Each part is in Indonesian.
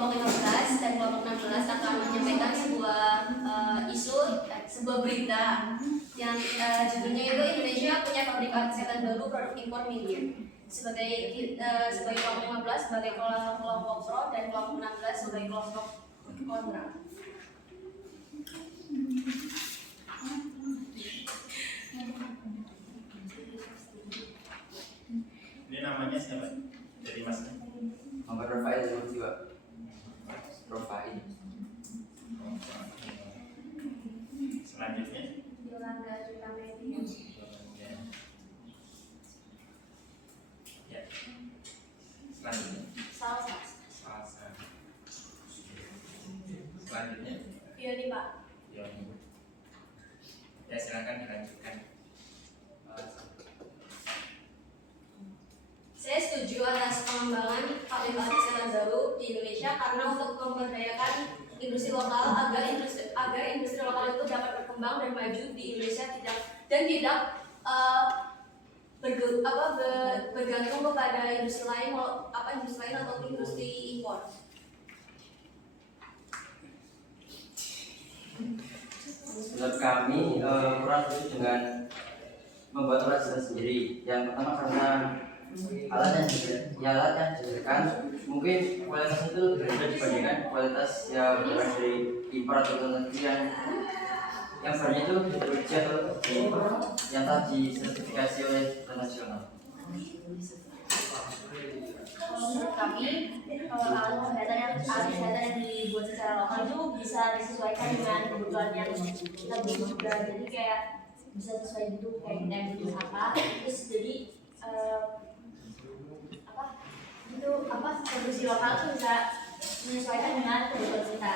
kelompok 15 dan kelompok 16 akan menyampaikan sebuah berita yang judulnya itu Indonesia punya pabrik alat kesehatan baru, produk impor minggir. Sebagai kelompok 15 sebagai kelompok pro dan kelompok 16 sebagai kelompok kontra. Ini namanya siapa? Jadi masnya? Nomor profile dulu juga. Profile. Selanjutnya. Yolanda Jutamedi. Ya. Selanjutnya. Salsa. Selanjutnya. Yoni Pak. Yoni. Ya silakan dilanjutkan. Saya setuju atas pengembangan pabrik alat kesehatan baru di Indonesia karena untuk memberdayakan industri lokal agar industri lokal itu dapat berkembang dan maju di Indonesia tidak bergantung kepada industri lain ataupun industri impor. Menurut kami kurang setuju dengan membuat alat kesehatan sendiri. Yang pertama karena alat yang dihasilkan mungkin kualitasnya itu berbeda dibandingkan kualitas yang berasal dari impor atau luar negeri yang bahannya itu diuji atau yang telah disertifikasi oleh internasional. Menurut kami, alat kesehatan yang dibuat secara lokal itu bisa disesuaikan dengan kebutuhan yang lebih juga. Jadi kayak bisa sesuai butuh kayak kita butuh apa, terus jadi produksi lokal itu bisa menyesuaikan dengan kebutuhan kita.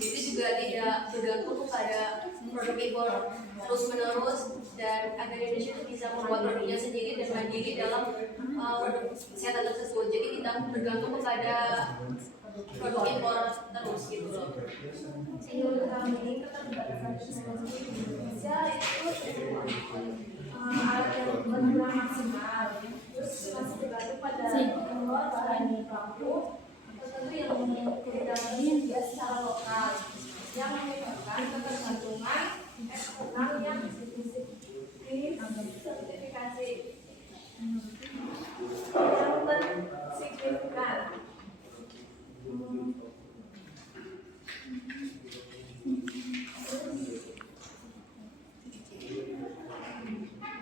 Jadi juga tidak bergantung kepada produk impor terus menerus dan agar Indonesia itu bisa membuat produknya sendiri dan mandiri dalam produk kesehatan tersebut. Jadi tidak bergantung kepada produk impor terus gitu loh. Sehingga kami keterbatasan di Indonesia itu alat yang benar maksimal, terus masih bergantung pada impor bahan baku tertentu yang kebetulan dia secara lokal yang menyebabkan ketergantungan eksternal yang sertifikasi yang signifikan.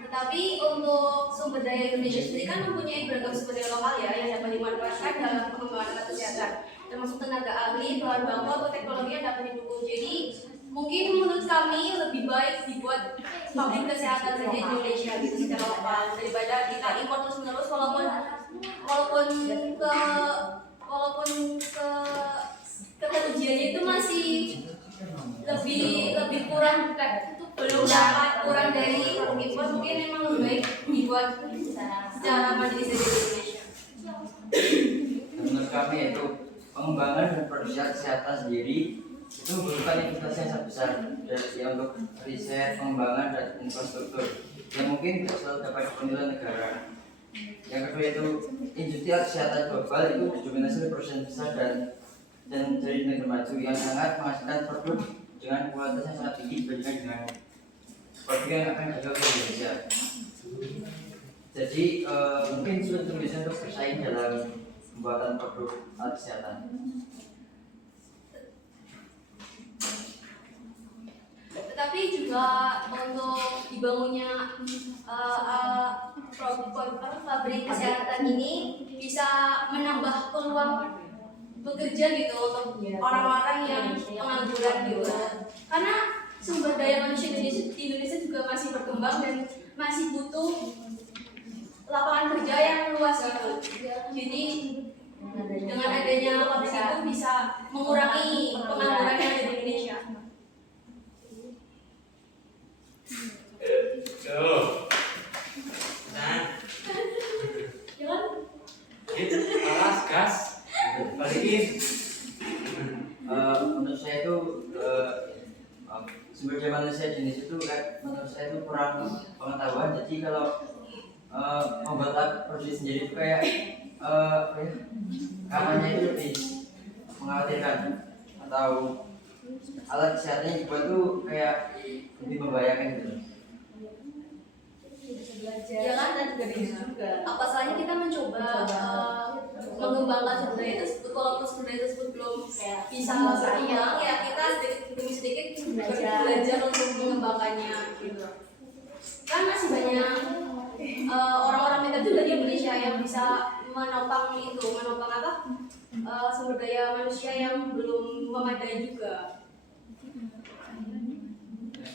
Tetapi untuk sumber daya Indonesia sendiri kan mempunyai beragam sumber daya lokal ya yang dapat dimanfaatkan dalam pengembangan alat kesehatan, termasuk tenaga ahli, bahan baku atau teknologi yang dapat didukung. Jadi mungkin menurut kami lebih baik dibuat pabrik kesehatan saja di Indonesia gitu secara lokal daripada kita impor terus menerus walaupun keterujiannya itu masih lebih kurang belum dapat kurang dari impor, mungkin memang lebih baik dibuat secara mandiri saja di Indonesia. Menurut kami itu pengembangan dan produksi kesehatan sendiri itu membutuhkan investasi yang sangat besar dari untuk riset, pengembangan dan infrastruktur yang mungkin tidak selalu dapat dipenuhi oleh negara. Yang kedua itu industri kesehatan global itu didominasi oleh perusahaan besar dan dari negara maju yang sangat menghasilkan produk dengan kualitas yang sangat tinggi dibandingkan dengan produk yang akan dijual ke Indonesia. Jadi mungkin sulit Indonesia untuk bersaing dalam pembuatan produk alat kesehatan. Tetapi juga untuk dibangunnya pabrik kesehatan ini bisa menambah peluang bekerja gitu untuk orang-orang yang pengangguran gitu. Karena sumber daya manusia di Indonesia juga masih berkembang dan masih butuh lapangan kerja yang luas gitu. Jadi dengan adanya pabrik itu bisa mengurangi pengangguran yang ada di Indonesia. Alas gas balikin. Menurut saya itu sumber daya manusia di Indonesia itu menurut saya itu kurang pengetahuan. Jadi kalau membuat produksi sendiri itu kayak kamarnya itu lebih mengkhawatirkan atau alat kesehatan yang dibuat tuh kayak lebih membahayakan gitu. Ya kan, dan juga apa salahnya kita mencoba mengembangkan sumber daya tersebut. Walaupun sumber daya tersebut belum bisa berkembang, ya kita sedikit demi sedikit belajar untuk mengembangkannya gitu. Kan masih banyak orang-orang pintar juga di Indonesia yang bisa menopang sumber daya manusia yang belum memadai juga.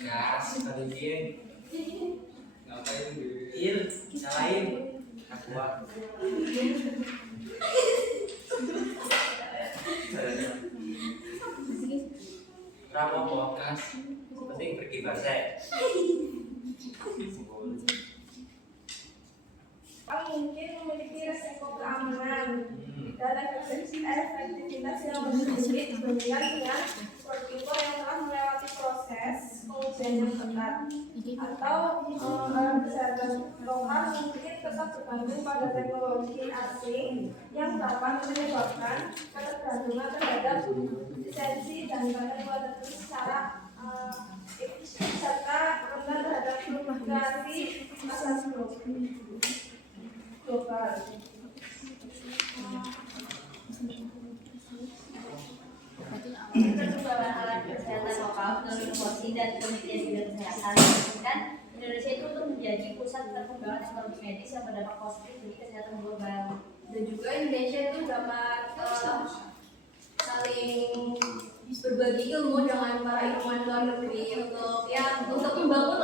gas balikin ngapain il nyalain kuat Ramo podcast penting pergi bahasa mungkin memiliki resiko keamanan dan efektivitas yang bersulit dibandingkan dengan produk impor yang telah melewati proses pengujian yang ketat atau alat kesehatan lokal mungkin tetap bergantung pada teknologi asing yang dapat menyebabkan ketergantungan terhadap lisensi dan bahan buatan tertentu secara serta rendah terhadap fluktuasi asas global. Perkembangan alat kesehatan lokal, teknologi dan penelitian bidang kesehatan dan Indonesia itu untuk menjadi pusat perkembangan teknologi medis yang berdampak positif bagi kesehatan global. Dan juga Indonesia itu dapat saling berbagi ilmu dengan para ilmuwan luar negeri untuk membangun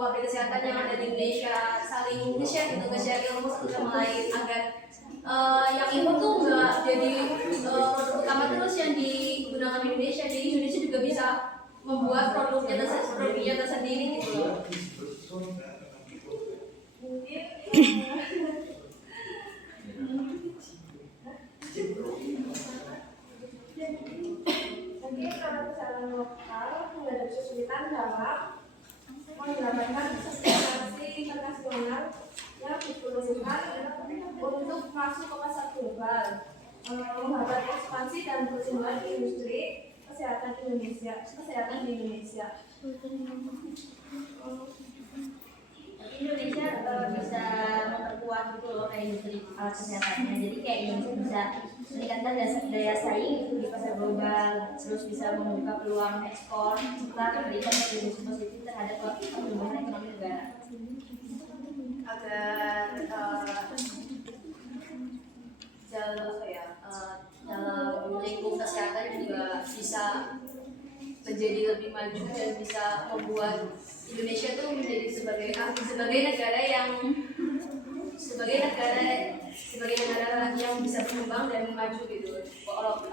pabrik kesehatan yang ada di Indonesia, saling nge-share ilmu satu sama lain agar yang impor tuh nggak jadi produk utama terus yang digunakan di Indonesia. Jadi Indonesia juga bisa membuat produknya tersendiri gitu loh. Mungkin produk kesehatan lokal menghadapi kesulitan dalam mendapatkan sertifikasi internasional yang diperlukan untuk masuk ke pasar global, menghambat ekspansi dan pertumbuhan industri kesehatan di Indonesia. Indonesia bisa memperkuat gitu loh kayak industri alat kesehatannya. Jadi kayak Indonesia bisa meningkatkan daya saing di pasar global, terus bisa membuka peluang ekspor serta memberikan kontribusi positif terhadap pertumbuhan ekonomi negara. Agar dalam lingkup kesehatan juga bisa menjadi lebih maju dan bisa membuat Indonesia tuh menjadi sebagai negara yang bisa berkembang dan maju gitu. Kalau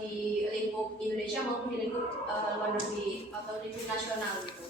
di lingkup Indonesia maupun di lingkup luar negeri atau lingkup nasional gitu.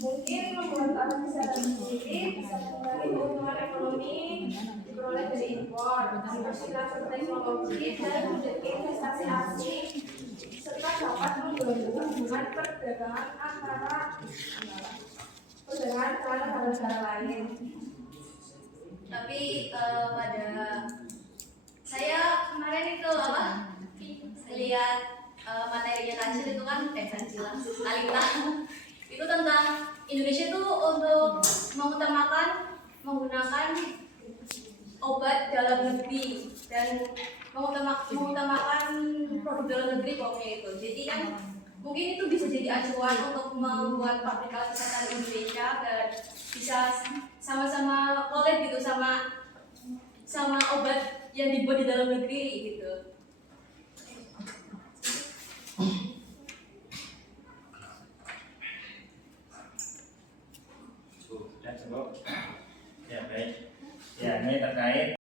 Mungkin membuat alat kesehatan sendiri bisa mengurangi keuntungan ekonomi diperoleh dari impor, industri transfer teknologi dan menjadi investasi asing, serta dapat mengganggu hubungan perdagangan dengan negara-negara lain. Tapi pada saya kemarin itu lihat materinya Kancil itu kan Kancil Alita itu tentang Indonesia itu untuk mengutamakan menggunakan obat dalam negeri dan mengutamakan produk dalam negeri pokoknya itu. Jadi kan mungkin itu bisa jadi acuan untuk membuat pabrik alat kesehatan Indonesia dan bisa sama-sama collab gitu sama obat yang dibuat di dalam negeri gitu. Bu. Ya baik. Ya ini terkait